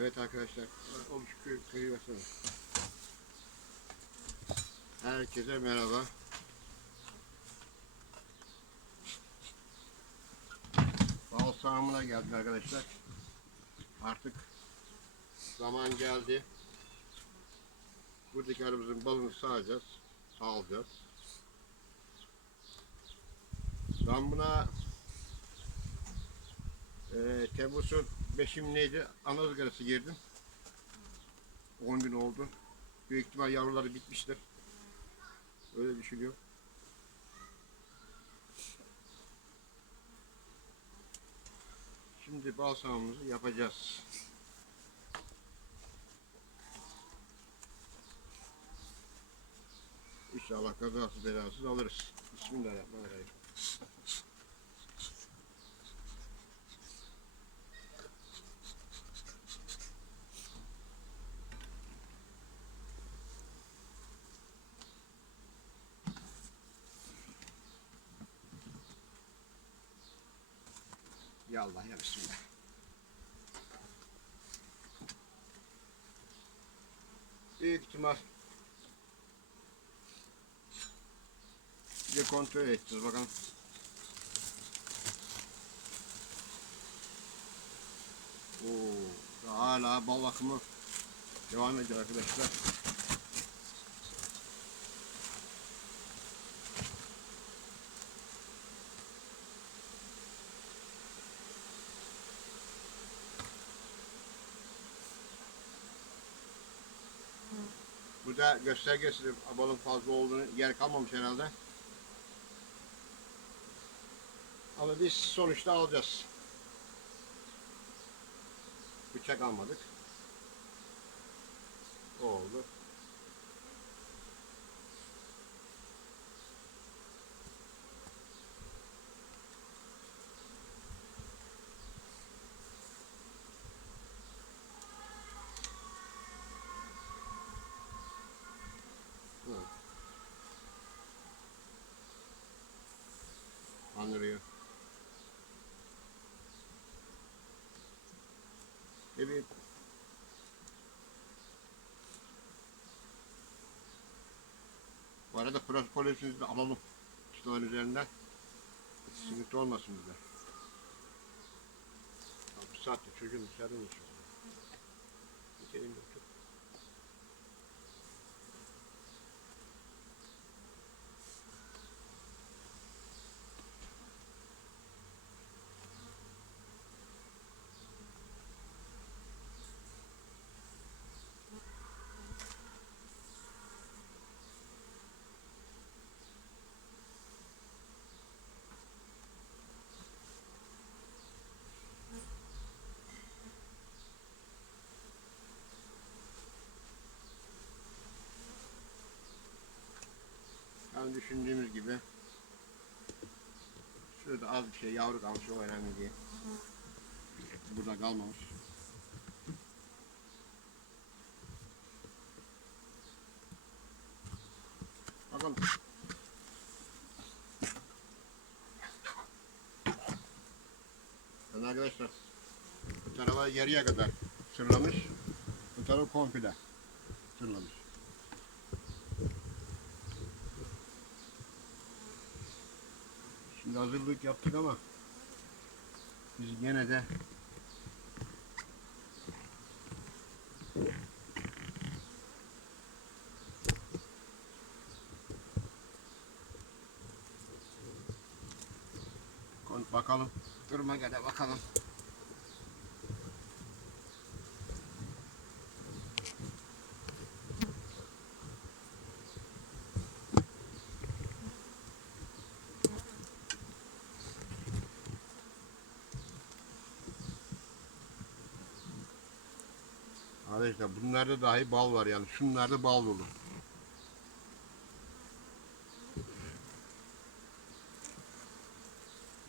Evet arkadaşlar, o köy, köyü versene. Herkese merhaba. Bal sağımına geldik arkadaşlar. Artık zaman geldi. Buradaki arımızın balını sağacağız, sağlayacağız. Ben buna e, Temmuz'un 5'im neydi? Ana ızgarası girdim. 10 gün oldu. Büyük ihtimal yavruları bitmiştir. Öyle düşünüyorum. Şimdi balsamımızı yapacağız. İnşallah kazasız belasız alırız. Bismillahirrahmanirrahim. Yallah ya Bismillah. Büyük ihtimal bir kontrol edeceğiz bakalım. Oo, hala bal akımı devam ediyor arkadaşlar. Burada göstergesi balın fazla olduğunu yer kalmamış herhalde. Ama biz sonuçta alacağız. Bıçak almadık. O oldu. Arada propolisinizi de alalım. Çıtaların üzerinden. Sıkıntı olmasın bize. Bu saatte çocuğun dışarıdan geçiyor. İçeriyim de düşündüğümüz gibi şurada az bir şey yavru kalmış o önemli değil. Burada kalmamış. Bakalım. Arkadaşlar bu tarafa yarıya kadar sırlamış. Bu taraf komple sırlamış. Hazırlık yaptık ama biz gene de bakalım. Duruma göre bakalım. Arkadaşlar bunlarda dahi bal var yani. Şunlarda bal dolu.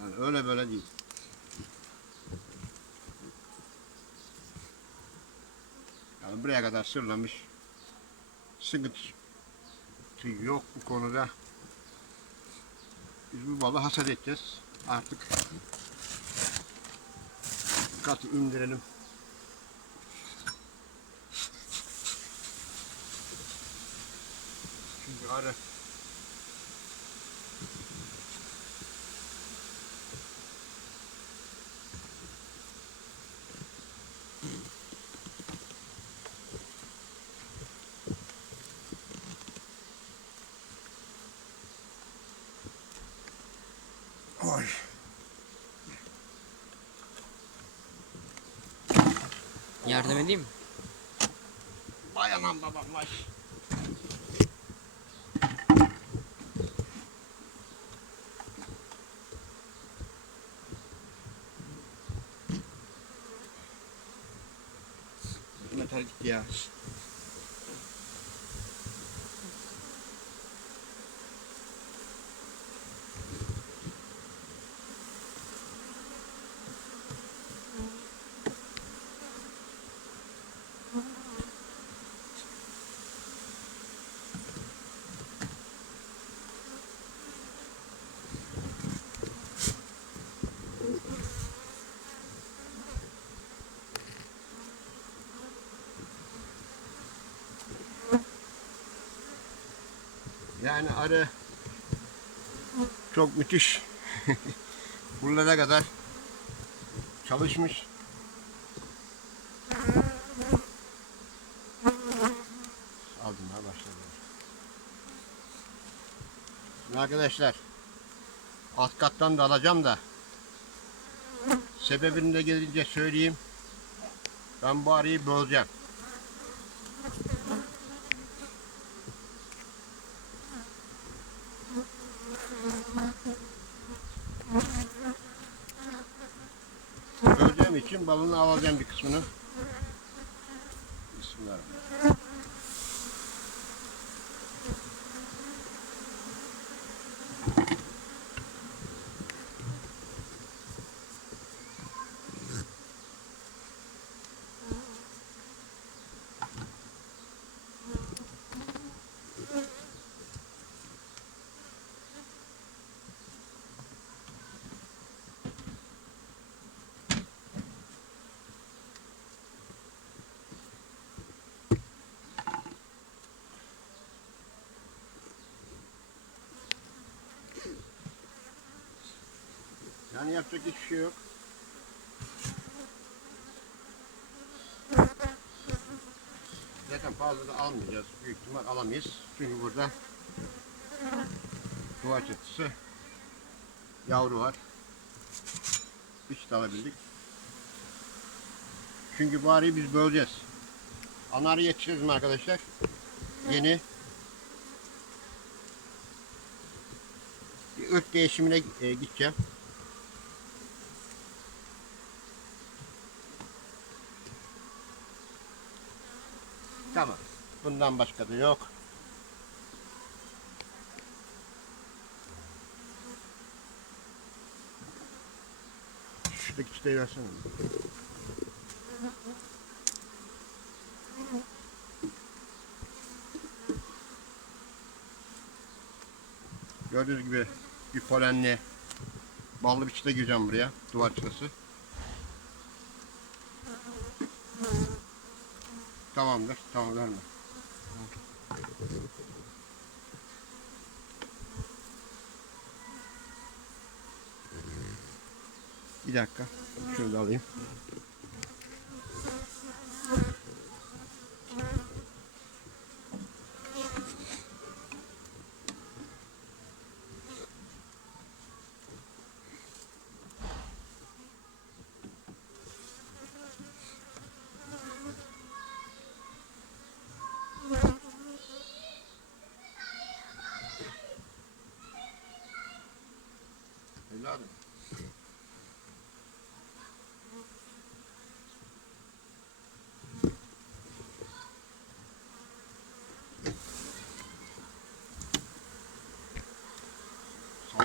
Yani öyle böyle değil. Yani buraya kadar sırlamış. Sıkıntı yok bu konuda. Biz bu balı hasat edeceğiz. Artık katı indirelim. Arı Oy. Yardım edeyim mi? Vay anam babam vay. Yeah. Yani arı çok müthiş. Buralara kadar çalışmış. Aldımlar başladı. Arkadaşlar alt kattan da alacağım da sebebini de gelince söyleyeyim. Ben bu arıyı böleceğim. İçin balını alacağım bir kısmını. Bismillahirrahmanirrahim. Yani yapacak hiçbir şey yok. Zaten fazla da almayacağız. Büyük ihtimal alamayız. Çünkü burada duvar çatısı yavru var. Hiç de alabildik. Çünkü bu arıyı biz böleceğiz. Anarı yetiştiririz mi arkadaşlar? Yeni bir ırk değişimine e, gideceğim. Tamam. Bundan başka da yok. Şuradaki çıtayı versene. Gördüğünüz gibi bir polenli ballı bir çıta gireceğim buraya. Duvar çıtası. Tamamdır. Tamam verme. Bir dakika. Da alayım.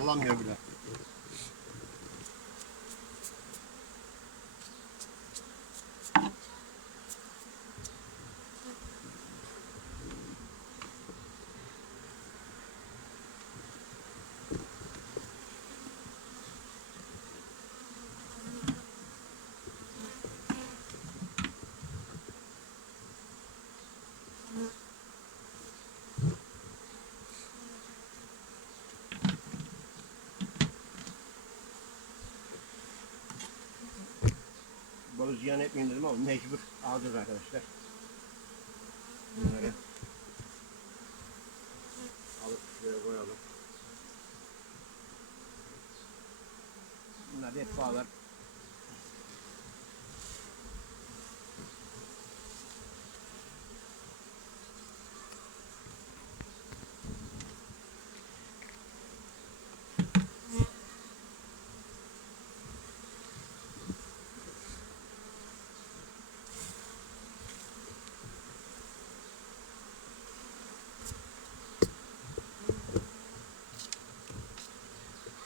Sallanmıyor bile. Mm-hmm. Ziyan etmeyin dedim ama mecbur alacağız arkadaşlar. Bunları alıp şuraya koyalım. Bunlar hep bağlar.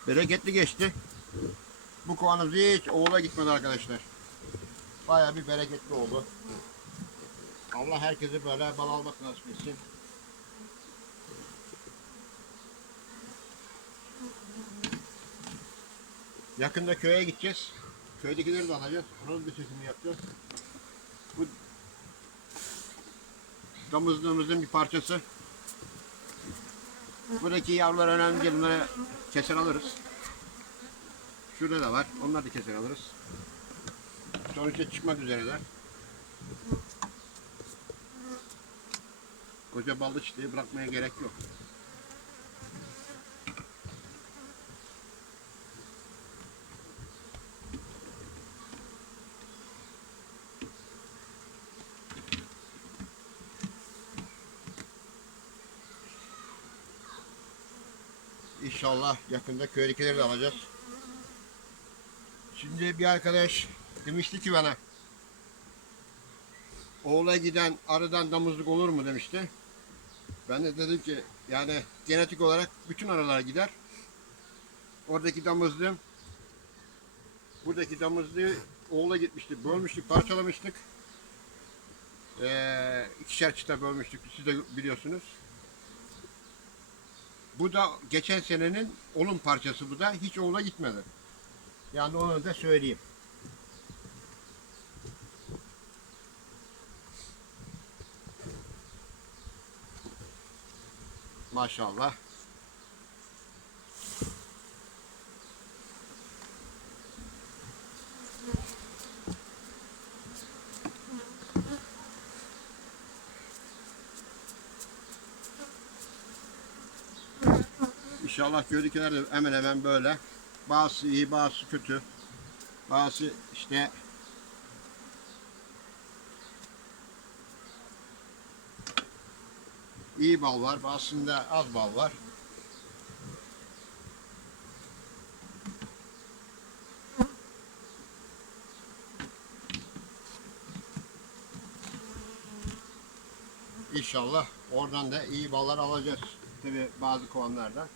Bereketli geçti. Bu kovanımız hiç oğula gitmedi arkadaşlar. Bayağı bir bereketli oldu. Allah herkese böyle bal almak nasip etsin. Yakında köye gideceğiz. Köydekileri de alacağız. Onun bir çekimi yapacağız. Bu damızlığımızın bir parçası. Buradaki yavrular önemli değil. Bunları keser alırız. Şurada da var. Onları da keser alırız. Sonuçta çıkmak üzereler. Koca ballı çiftliği bırakmaya gerek yok. İnşallah yakında köydekileri de alacağız. Şimdi bir arkadaş demişti ki bana oğula giden arıdan damızlık olur mu demişti. Ben de dedim ki yani genetik olarak bütün arılar gider. Oradaki damızlığım buradaki damızlığı oğula gitmişti. Bölmüştük, parçalamıştık. Ee, ikişer çıta bölmüştük. Siz de biliyorsunuz. Bu da geçen senenin onun parçası bu da. Hiç oğula gitmedi. Yani onu da söyleyeyim. Maşallah. İnşallah köydekiler de hemen hemen böyle. Bazısı iyi, bazısı kötü. Bazısı işte iyi bal var, bazısında az bal var. İnşallah oradan da iyi ballar alacağız. Tabi bazı kovanlardan.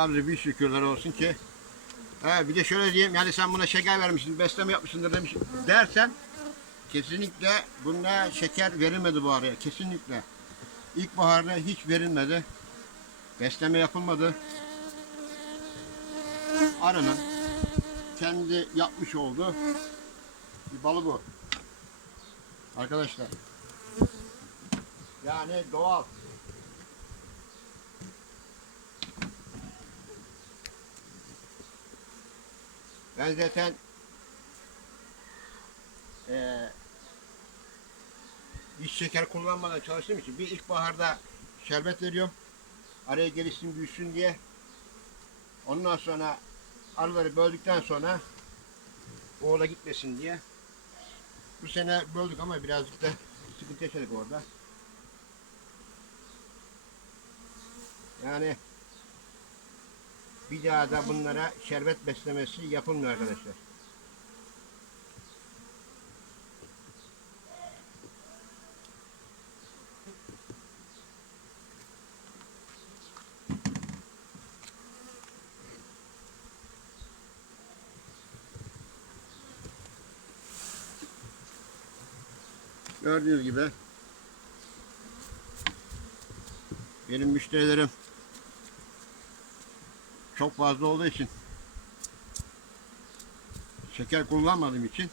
Allah'ımıza bir şükürler olsun ki He, bir de şöyle diyeyim yani sen buna şeker vermişsin, besleme yapmışsındır demiş dersen kesinlikle bunda şeker verilmedi bu araya. Kesinlikle. İlkbaharda hiç verilmedi. Besleme yapılmadı. Arının kendi yapmış olduğu bir balı bu. Arkadaşlar. Yani doğal. Ben zaten eee hiç şeker kullanmadan çalıştığım için bir ilkbaharda şerbet veriyorum. Araya gelişsin büyüsün diye. Ondan sonra arıları böldükten sonra oğla gitmesin diye. Bu sene böldük ama birazcık da sıkıntı yaşadık orada. Yani bir daha da bunlara şerbet beslemesi yapılmıyor arkadaşlar. Gördüğünüz gibi benim müşterilerim çok fazla olduğu için şeker kullanmadığım için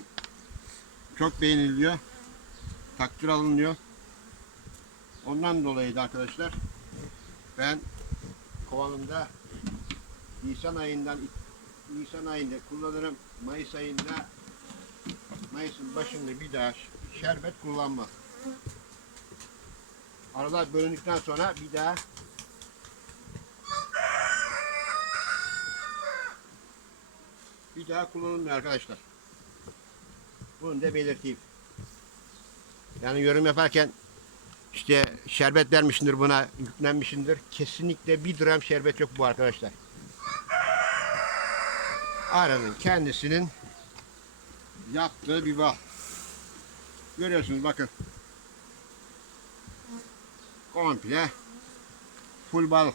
çok beğeniliyor. Takdir alınıyor. Ondan dolayı da arkadaşlar ben kovanımda Nisan ayından Nisan ayında kullanırım. Mayıs ayında Mayıs'ın başında bir daha şerbet kullanma. Aralar bölündükten sonra bir daha bir daha kullanılmıyor arkadaşlar. Bunu da belirteyim. Yani yorum yaparken işte şerbet vermişsindir buna yüklenmişsindir. Kesinlikle bir gram şerbet yok bu arkadaşlar. Aranın kendisinin yaptığı bir bal. Görüyorsunuz bakın. Komple full bal.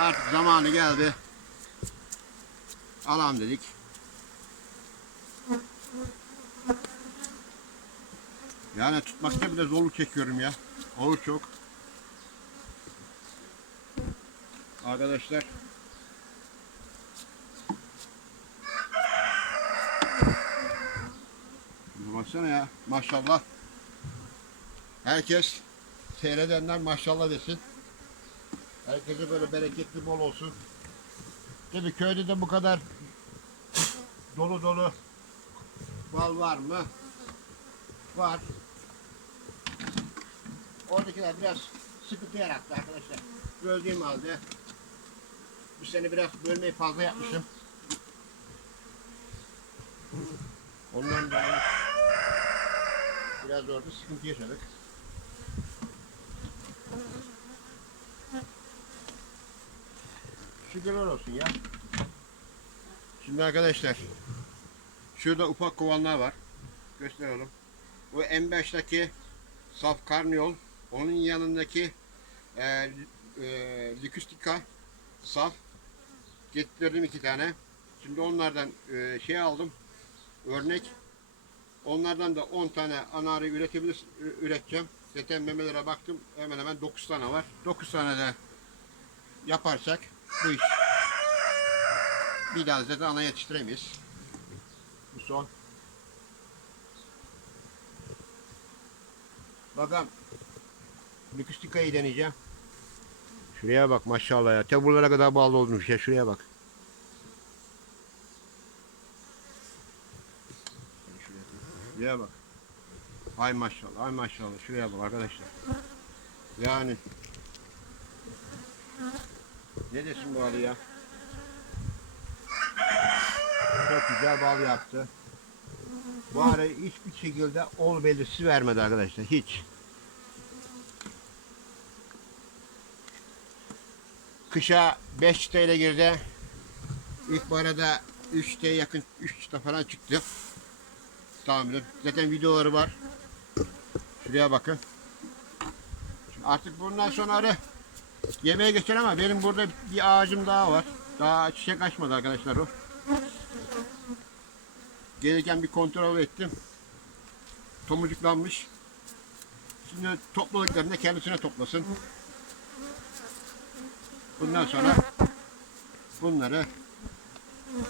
Artık zamanı geldi. Alam dedik. Yani tutmakta bile zorluk çekiyorum ya. Olur çok. Arkadaşlar. Şuna Baksana ya. Maşallah. Herkes seyredenler maşallah desin. Herkese böyle bereketli bol olsun. Tabii köyde de bu kadar dolu dolu bal var mı? Var. Oradakiler biraz sıkıntı yarattı arkadaşlar. Böldüğüm halde bu sene biraz bölmeyi fazla yapmışım. Ondan dolayı biraz orada sıkıntı yaşadık. Şükürler olsun ya. Şimdi arkadaşlar şurada ufak kovanlar var. Gösterelim. Bu en baştaki saf karniyol. Onun yanındaki e, e, likustika saf. Getirdim iki tane. Şimdi onlardan e, şey aldım. Örnek. Onlardan da 10 tane anarı üretebilir, üreteceğim. Zaten memelere baktım hemen hemen 9 tane var. 9 tane de yaparsak bu iş bir daha zaten ana yetiştiremeyiz. Bu son. Bakalım. Lüküstikayı deneyeceğim. Şuraya bak maşallah ya. Taburlara kadar bağlı olmuş ya. Şuraya bak. Şuraya, bak. Ay maşallah, ay maşallah. Şuraya bak arkadaşlar. Yani ne desin bu arı ya? Çok güzel bal yaptı. Bu arı hiçbir şekilde ol belirtisi vermedi arkadaşlar. Hiç. Kışa 5 çıta ile girdi. İlk arada 3 çıtaya yakın 3 çıta falan çıktı. Tahminim. Zaten videoları var. Şuraya bakın. Şimdi artık bundan sonra yemeğe geçer ama benim burada bir ağacım daha var. Daha çiçek açmadı arkadaşlar o. Gelirken bir kontrol ettim. Tomurcuklanmış. Şimdi topladıklarını kendisine toplasın. Bundan sonra bunları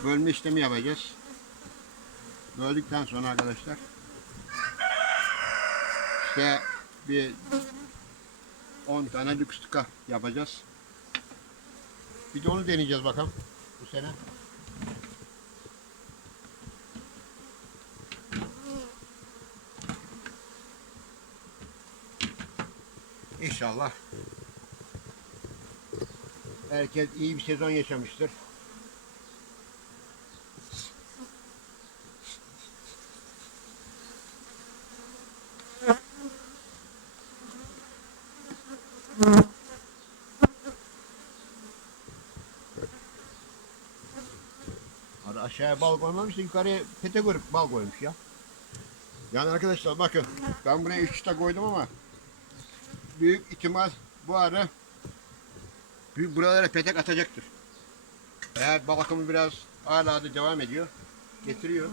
bölme işlemi yapacağız. Böldükten sonra arkadaşlar işte bir 10 tane lükstika yapacağız. Bir de onu deneyeceğiz bakalım bu sene. İnşallah herkes iyi bir sezon yaşamıştır. Aşağıya bal koymamış da yukarıya pete koyup bal koymuş ya. Yani arkadaşlar bakın ben buraya 3 çıta koydum ama büyük ihtimal bu büyük buralara petek atacaktır. Eğer bal biraz hala da devam ediyor. Getiriyor.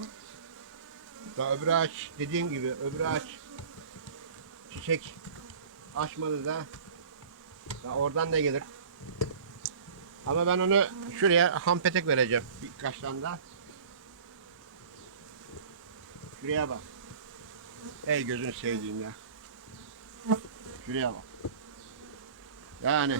Daha öbür ağaç dediğim gibi öbür ağaç çiçek açmadı da daha oradan da gelir. Ama ben onu şuraya ham petek vereceğim. Birkaç tane daha. Şuraya bak. Ey gözünü sevdiğim ya. Şuraya bak. Yani.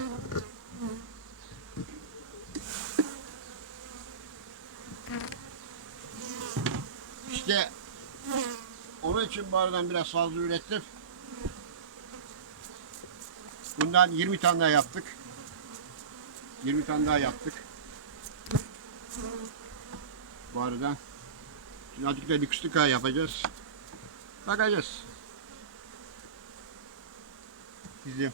İşte onun için bu biraz fazla ürettim. Bundan 20 tane daha yaptık. 20 tane daha yaptık. Bu aradan. Şimdi azıcık da lükslük yapacağız. Bakacağız. Bizim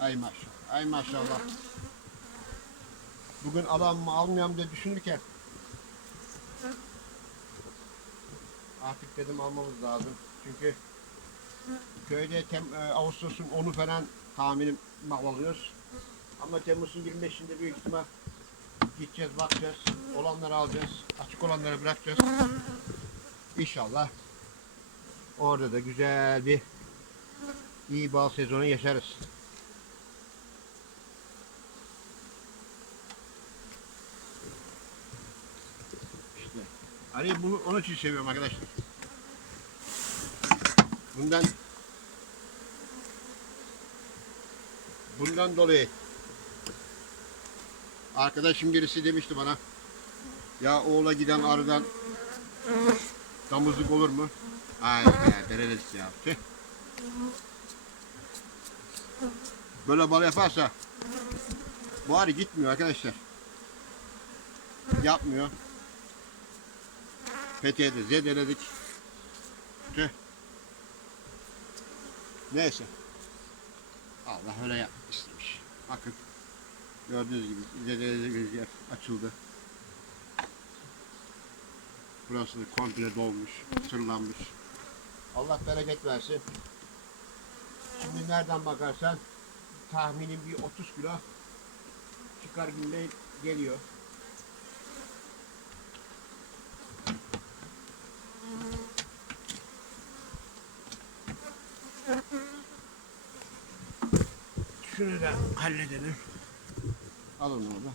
Ay maşallah. Ay maşallah. Bugün alan mı almayalım diye düşünürken artık dedim almamız lazım. Çünkü köyde tem, e, Ağustos'un 10'u falan tahminim alıyoruz. Ama Temmuz'un 25'inde büyük ihtimal gideceğiz, bakacağız. Olanları alacağız. Açık olanları bırakacağız. İnşallah orada da güzel bir iyi bal sezonu yaşarız. İşte. Arayı bunu onun için seviyorum arkadaşlar. Bundan bundan dolayı arkadaşım birisi demişti bana ya oğula giden arıdan damızlık olur mu? Ay be bereledik ya. Böyle bal yaparsa bu arı gitmiyor arkadaşlar. Yapmıyor. Peteği de zedeledik. Tüh. Neyse. Allah öyle yap istemiş. Bakın. Gördüğünüz gibi zedelediğimiz yer açıldı. Burası da komple dolmuş, sırlanmış. Allah bereket versin. Şimdi nereden bakarsan tahminim bir 30 kilo çıkar gibi geliyor. Şunu da halledelim. Alın onu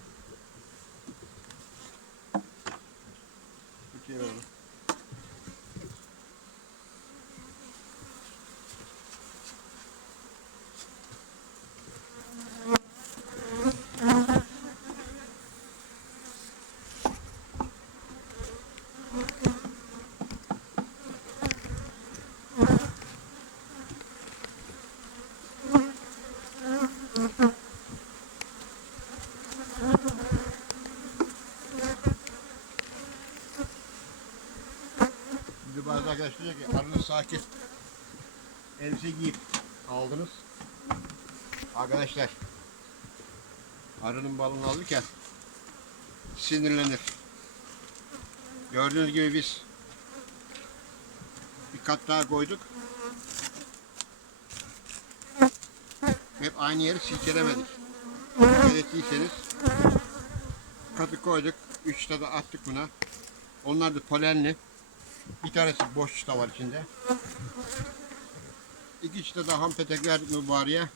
Arkadaşlar diyor ki arınız sakin. Elbise giyip aldınız. Arkadaşlar arının balını alırken sinirlenir. Gördüğünüz gibi biz bir kat daha koyduk. Hep aynı yeri silkelemedik. Dikkat ettiyseniz katı koyduk. Üç tane attık buna. Onlar da polenli. Bir tanesi boş çıta var içinde. İki çıta da ham petek verdik arıya?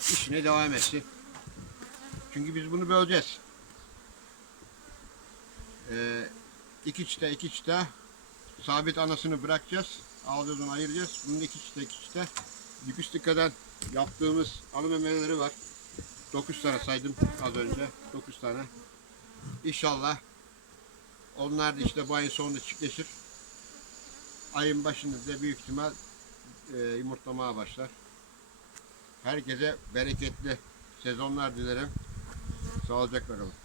İşine devam etsin. Çünkü biz bunu böleceğiz. Ee, iki çıta iki çıta sabit anasını bırakacağız. Alacağız ayıracağız. Bunun iki çıta iki çıta. Yüküstüka'dan yaptığımız anı memeleri var. 9 tane saydım az önce. 9 tane. İnşallah onlar işte bu ayın sonunda çiftleşir. Ayın başında da büyük ihtimal e, yumurtlamaya başlar. Herkese bereketli sezonlar dilerim. Sağlıcakla kalın.